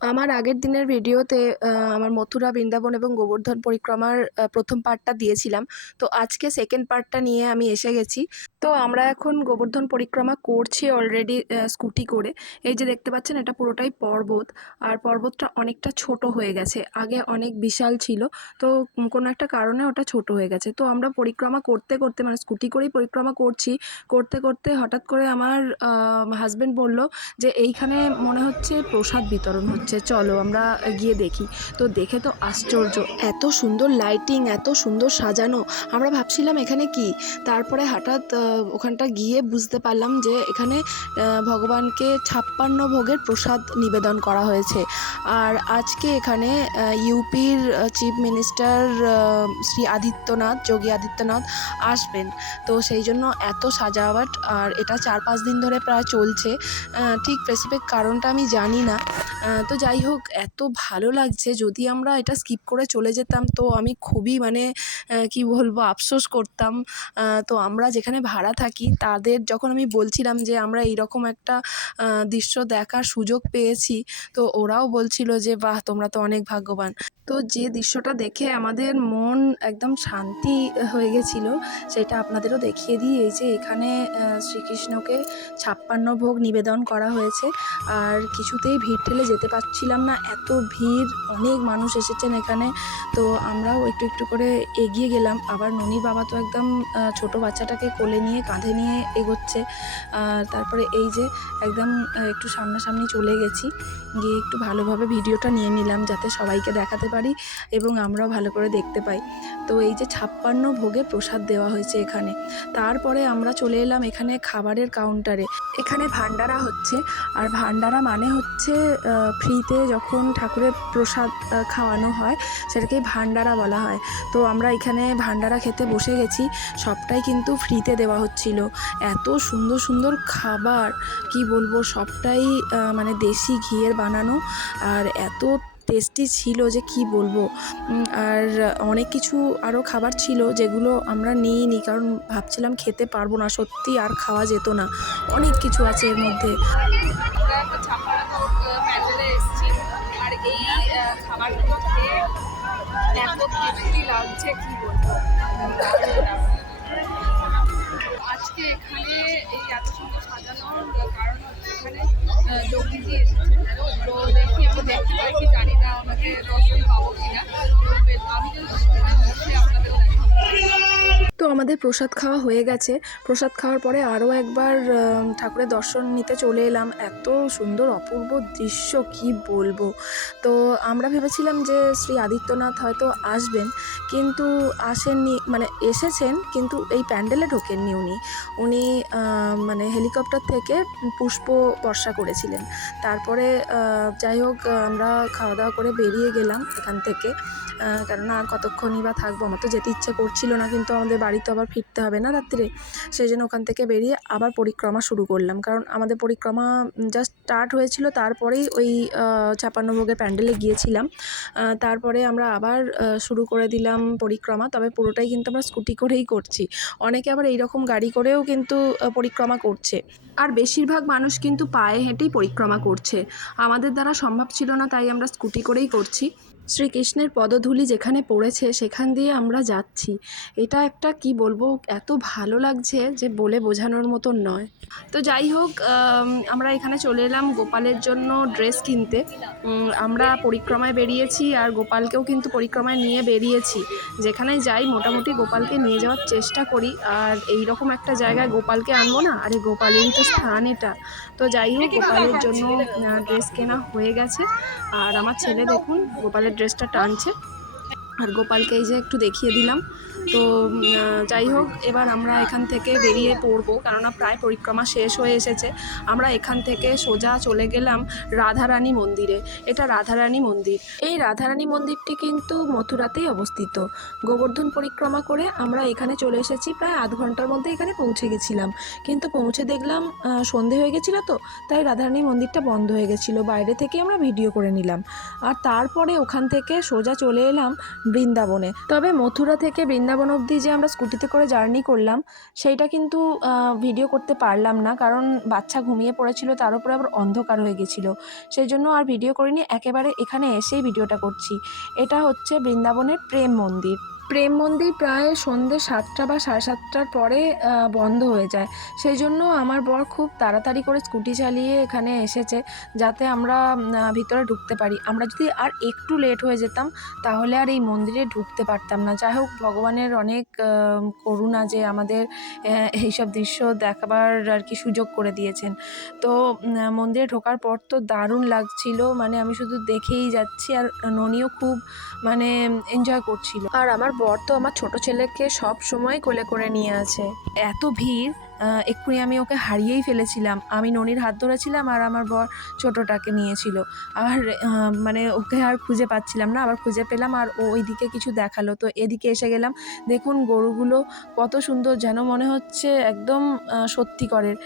আমার আগের দিনের ভিডিওতে আমার মথুরা, বৃন্দাবন এবং গোবর্ধন পরিক্রমার প্রথম পার্টটা দিয়েছিলাম। তো আজকে সেকেন্ড পার্টটা নিয়ে আমি এসে গেছি। তো আমরা এখন গোবর্ধন পরিক্রমা করছি অলরেডি স্কুটি করে। এই যে দেখতে পাচ্ছেন, এটা পুরোটাই পর্বত। আর পর্বতটা অনেকটা ছোট হয়ে গেছে। আগে অনেক বিশাল ছিল। তো কোনো একটা কারণে ওটা ছোট হয়ে গেছে। তো আমরা পরিক্রমা করতে করতে মানে স্কুটি করেই পরিক্রমা করছি। করতে করতে হঠাৎ করে আমার হাজব্যান্ড বলল যে, এইখানে মনে হচ্ছে প্রসাদ বিতরণ হচ্ছে। চলো আমরা গিয়ে দেখি। তো দেখে তো আশ্চর্য, এত সুন্দর লাইটিং এত সুন্দর সাজানো। আমরা ভাবছিলাম এখানে কি? তারপরে হঠাৎ ওখানটা গিয়ে বুঝতে পারলাম যে এখানে ভগবানকে ছাপ্পান্ন ভোগের প্রসাদ নিবেদন করা হয়েছে। আর আজকে এখানে ইউপির চিফ মিনিস্টার শ্রী আদিত্যনাথ, যোগী আদিত্যনাথ আসবেন। তো সেই জন্য এত সাজাওয়াট, আর এটা চার পাঁচ দিন ধরে প্রায় চলছে। ঠিক স্পেসিফিক কারণটা আমি জানি না। তো যাই হোক, এত ভালো লাগছে। যদি আমরা এটা স্কিপ করে চলে যেতাম, তো আমি খুবই মানে কি বলব, আফসোস করতাম। তো আমরা যেখানে ভাড়া থাকি, তাদের যখন আমি বলছিলাম যে আমরা এইরকম একটা দৃশ্য দেখার সুযোগ পেয়েছি, তো ওরাও বলছিল যে, বাহ, তোমরা তো অনেক ভাগ্যবান। তো যে দৃশ্যটা দেখে আমাদের মন একদম শান্তি হয়ে গেছিল, সেটা আপনাদেরও দেখিয়ে দিই। এই যে এখানে শ্রীকৃষ্ণকে ছাপ্পান্ন ভোগ নিবেদন করা হয়েছে, আর কিছুতেই ভিড় ঠেলে যেতে পারছিলাম না, এত ভিড়, অনেক মানুষ এসেছেন এখানে। তো আমরাও একটু একটু করে এগিয়ে গেলাম। আবার ননির বাবা তো একদম ছোট বাচ্চাটাকে কোলে নিয়ে, কাঁধে নিয়ে এগোচ্ছে। তারপরে এই যে একদম একটু সামনাসামনি চলে গেছি। গিয়ে একটু ভালোভাবে ভিডিওটা নিয়ে নিলাম যাতে সবাইকে দেখাতে পারি এবং আমরাও ভালো করে দেখতে পাই। তো এই যে ছাপ্পান্ন ভোগের প্রসাদ দেওয়া হয়েছে এখানে। তারপরে আমরা চলে এলাম এখানে খাবারের কাউন্টারে এখানে ভান্ডারা হচ্ছে। আর ভান্ডারা মানে হচ্ছে ফ্রিতে যখন ঠাকুরের প্রসাদ খাওয়ানো হয়, সেটাকেই ভান্ডারা বলা হয়। তো আমরা এখানে ভান্ডারা খেতে বসে গেছি, সবটাই কিন্তু ফ্রিতে দেওয়া হচ্ছিল। এত সুন্দর সুন্দর খাবার, কি বলব, সবটাই মানে দেশি ঘিয়ের বানানো, আর এত টেস্টি ছিল যে কি বলব। আর অনেক কিছু আরও খাবার ছিল যেগুলো আমরা নিইনি, কারণ ভাবছিলাম খেতে পারব না, সত্যি আর খাওয়া যেত না। অনেক কিছু আছে এর মধ্যে। খাবারগুলো খেয়ে লাগছে কি আজকে এখানে এই এত সুন্দর সাজানোর কারণ হচ্ছে এখানে যোগীজি এসেছেন তো দেখি আমি দেখতে পাই কি জানি না ওনাকে দর্শন পাবো কিনা। আমাদের প্রসাদ খাওয়া হয়ে গেছে। প্রসাদ খাওয়ার পরে আরও একবার ঠাকুরের দর্শন নিতে চলে এলাম। এত সুন্দর অপূর্ব দৃশ্য, কি বলব? তো আমরা ভেবেছিলাম যে শ্রী আদিত্যনাথ হয়তো আসবেন, কিন্তু আসেননি মানে এসেছেন, কিন্তু এই প্যান্ডেলে ঢোকেননি উনি। উনি মানে হেলিকপ্টার থেকে পুষ্প বর্ষা করেছিলেন। তারপরে যাই হোক, আমরা খাওয়া দাওয়া করে বেরিয়ে গেলাম এখান থেকে। কেননা আর কতক্ষণই বা থাকব? আমার তো যেতে ইচ্ছে করছিল না, কিন্তু আমাদের বাড়ি তো আবার ফিরতে হবে না রাত্রে। সেই জন্য ওখান থেকে বেরিয়ে আবার পরিক্রমা শুরু করলাম। কারণ আমাদের পরিক্রমা জাস্ট স্টার্ট হয়েছিল, তারপরেই ওই ছাপান্ন ভোগের প্যান্ডেলে গিয়েছিলাম। তারপরে আমরা আবার শুরু করে দিলাম পরিক্রমা। তবে পুরোটাই কিন্তু আমরা স্কুটি করেই করছি। অনেকে আবার এইরকম গাড়ি করেও কিন্তু পরিক্রমা করছে। আর বেশিরভাগ মানুষ কিন্তু পায়ে হেঁটেই পরিক্রমা করছে। আমাদের দ্বারা সম্ভব ছিল না, তাই আমরা স্কুটি করেই করছি। শ্রীকৃষ্ণের পদধূলি যেখানে পড়েছে, সেখান দিয়ে আমরা যাচ্ছি। এটা একটা, কি বলব, এত ভালো লাগছে যে বলে বোঝানোর মতন নয়। তো যাই হোক আমরা এখানে চলে এলাম গোপালের জন্য ড্রেস কিনতে। আমরা পরিক্রমায় বেরিয়েছি আর গোপালকেও কিন্তু পরিক্রমায় নিয়ে বেরিয়েছি। যেখানে যাই, মোটামুটি গোপালকে নিয়ে যাওয়ার চেষ্টা করি। আর এই রকম একটা জায়গায় গোপালকে আনব না, আরে গোপালেরই তো স্থান এটা। তো যাই হোক, গোপালের জন্য ড্রেস কেনা হয়ে গেছে। আর আমার ছেলে দেখুন, গোপালের ড্রেসটা টানছে। আর গোপালকে এই যে একটু দেখিয়ে দিলাম। তো যাই হোক, এবার আমরা এখান থেকে বেরিয়ে পড়ব। কেননা প্রায় পরিক্রমা শেষ হয়ে এসেছে। আমরা এখান থেকে সোজা চলে গেলাম রাধারানী মন্দিরে। এটা রাধারানী মন্দির। এই রাধারানী মন্দিরটি কিন্তু মথুরাতেই অবস্থিত। গোবর্ধন পরিক্রমা করে আমরা এখানে চলে এসেছি। প্রায় আধ ঘণ্টার মধ্যে এখানে পৌঁছে গেছিলাম। কিন্তু পৌঁছে দেখলাম সন্ধে হয়ে গেছিল তো, তাই রাধারানী মন্দিরটা বন্ধ হয়ে গেছিল। বাইরে থেকে আমরা ভিডিও করে নিলাম। আর তারপরে ওখান থেকে সোজা চলে এলাম বৃন্দাবনে। তবে মথুরা থেকে বৃন্দাবন অবধি যে আমরা স্কুটিতে করে জার্নি করলাম, সেইটা কিন্তু ভিডিও করতে পারলাম না। কারণ বাচ্চা ঘুমিয়ে পড়েছিল, তার উপরে আবার অন্ধকার হয়ে গেছিল। সেই জন্য আর ভিডিও করিনি, একেবারে এখানে এসেই ভিডিওটা করছি। এটা হচ্ছে বৃন্দাবনের প্রেম মন্দির। প্রেম মন্দির প্রায় সন্ধ্যে সাতটা বা সাড়ে সাতটার পরে বন্ধ হয়ে যায়। সেই জন্য আমার বর খুব তাড়াতাড়ি করে স্কুটি চালিয়ে এখানে এসেছে যাতে আমরা ভিতরে ঢুকতে পারি। আমরা যদি আর একটু লেট হয়ে যেতাম, তাহলে আর এই মন্দিরে ঢুকতে পারতাম না। যাই হোক, ভগবানের অনেক করুণা যে আমাদের এইসব দৃশ্য দেখাবার আর কি সুযোগ করে দিয়েছেন। তো মন্দিরে ঢোকার পর তো দারুণ লাগছিল। মানে আমি শুধু দেখেই যাচ্ছি আর ননিও খুব মানে এনজয় করছিল। আর আমার বর তো আমার ছোট ছেলেকে সব সময় কোলে করে নিয়ে আছে এত ভিড়? এক্ষুনি আমি ওকে হারিয়েই ফেলেছিলাম। আমি ননির হাত ধরেছিলাম আর আমার বর ছোটটাকে নিয়েছিল। আর মানে ওকে আর খুঁজে পাচ্ছিলাম না আবার খুঁজে পেলাম আর ও ওইদিকে কিছু দেখাল। তো এদিকে এসে গেলাম। দেখুন গরুগুলো কত সুন্দর যেন মনে হচ্ছে একদম আহ, সত্যিকরের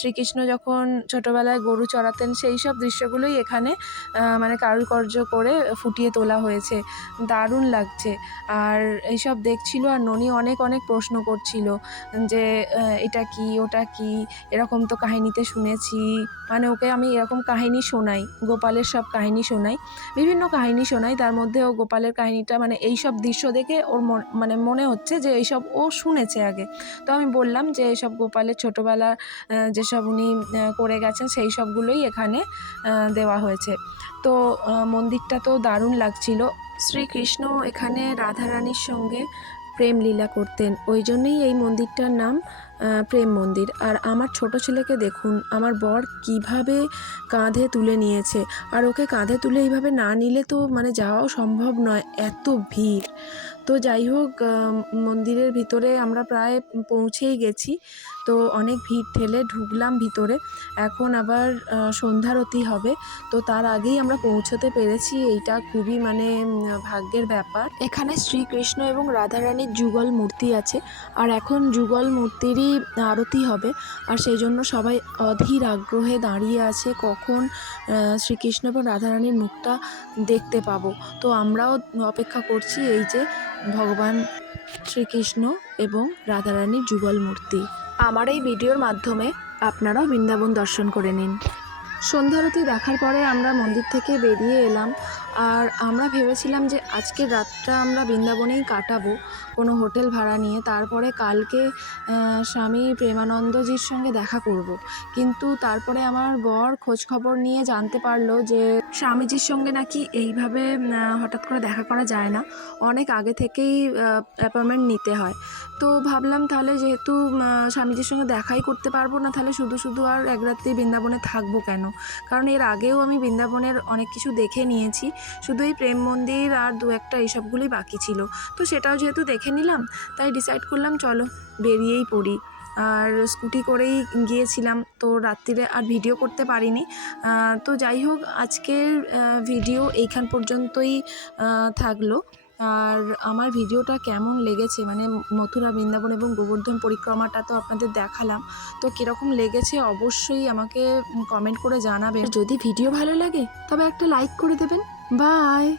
শ্রীকৃষ্ণ যখন ছোটবেলায় গরু চড়াতেন সেই সব দৃশ্যগুলোই এখানে মানে কারুকার্য করে ফুটিয়ে তোলা হয়েছে। দারুণ লাগছে। আর এইসব দেখছিল আর ননি অনেক অনেক প্রশ্ন করছিল যে এটা কি? ওটা কি? এরকম তো কাহিনীতে শুনেছি। মানে ওকে আমি এরকম কাহিনী শোনাই, গোপালের সব কাহিনী শোনাই। বিভিন্ন কাহিনী শোনাই, তার মধ্যে ও গোপালের কাহিনীটা মানে এই সব দৃশ্য দেখে ওর মন- মানে হচ্ছে যে এইসব ও শুনেছে আগে। তো আমি বললাম যে এইসব গোপালের ছোটোবেলা যেসব উনি করে গেছেন সেই সবগুলোই এখানে দেওয়া হয়েছে। তো মন্দিরটা তো দারুণ লাগছিল। শ্রীকৃষ্ণ এখানে রাধারানীর সঙ্গে প্রেম লীলা করতেন। ওই জন্যই এই মন্দিরটার নাম প্রেম মন্দির। আর আমার ছোট ছেলেকে দেখুন, আমার বর কীভাবে কাঁধে তুলে নিয়েছে। আর ওকে কাঁধে তুলে এইভাবে না নিলে তো মানে যাওয়াও সম্ভব নয়, এত ভিড়। তো যাই হোক মন্দিরের ভিতরে আমরা প্রায় পৌঁছেই গেছি। তো অনেক ভিড় ঠেলে ঢুকলাম ভিতরে। এখন আবার সন্ধ্যারতি হবে। তো তার আগেই আমরা পৌঁছতে পেরেছি। এইটা খুবই মানে ভাগ্যের ব্যাপার। এখানে শ্রীকৃষ্ণ এবং রাধারানীর যুগল মূর্তি আছে। আর এখন যুগল মূর্তিরই আরতি হবে। আর সেই জন্য সবাই অধীর আগ্রহে দাঁড়িয়ে আছে কখন শ্রীকৃষ্ণ এবং রাধারানীর মুখটা দেখতে পাবো। তো আমরাও অপেক্ষা করছি এই যে ভগবান শ্রীকৃষ্ণ এবং রাধারানীর যুগল মূর্তি। আমার এই ভিডিওর মাধ্যমে আপনারাও বৃন্দাবন দর্শন করে নিন। সন্ধ্যারতি দেখার পরে আমরা মন্দির থেকে বেরিয়ে এলাম। আর আমরা ভেবেছিলাম যে আজকের রাতটা আমরা বৃন্দাবনেই কাটাবো কোনো হোটেল ভাড়া নিয়ে। তারপরে কালকে স্বামী প্রেমানন্দজির সঙ্গে দেখা করব। কিন্তু তারপরে আমার বর খোঁজ খবর নিয়ে জানতে পারল যে স্বামীজির সঙ্গে নাকি এইভাবে হঠাৎ করে দেখা করা যায় না। অনেক আগে থেকেই অ্যাপয়েন্টমেন্ট নিতে হয়। তো ভাবলাম তাহলে যেহেতু স্বামীজির সঙ্গে দেখাই করতে পারব না, তাহলে শুধু শুধু আর এক রাত্রি বৃন্দাবনে থাকব কেন? কারণ এর আগেও আমি বৃন্দাবনের অনেক কিছু দেখে নিয়েছি। শুধু এই প্রেম মন্দির আর দু একটা এইসবগুলোই বাকি ছিল। তো সেটাও যেহেতু দেখে নিলাম, তাই ডিসাইড করলাম চলো বেরিয়েই পড়ি। আর স্কুটি করেই গিয়েছিলাম, তো রাত্রিরে আর ভিডিও করতে পারিনি। তো যাই হোক, আজকের ভিডিও এইখান পর্যন্তই থাকল। আর আমার ভিডিওটা কেমন লেগেছে মানে মথুরা বৃন্দাবন এবং গোবর্ধন পরিক্রমাটা তো আপনাদের দেখালাম। তো কীরকম লেগেছে অবশ্যই আমাকে কমেন্ট করে জানাবেন। যদি ভিডিও ভালো লাগে, তবে একটা লাইক করে দেবেন। Bye.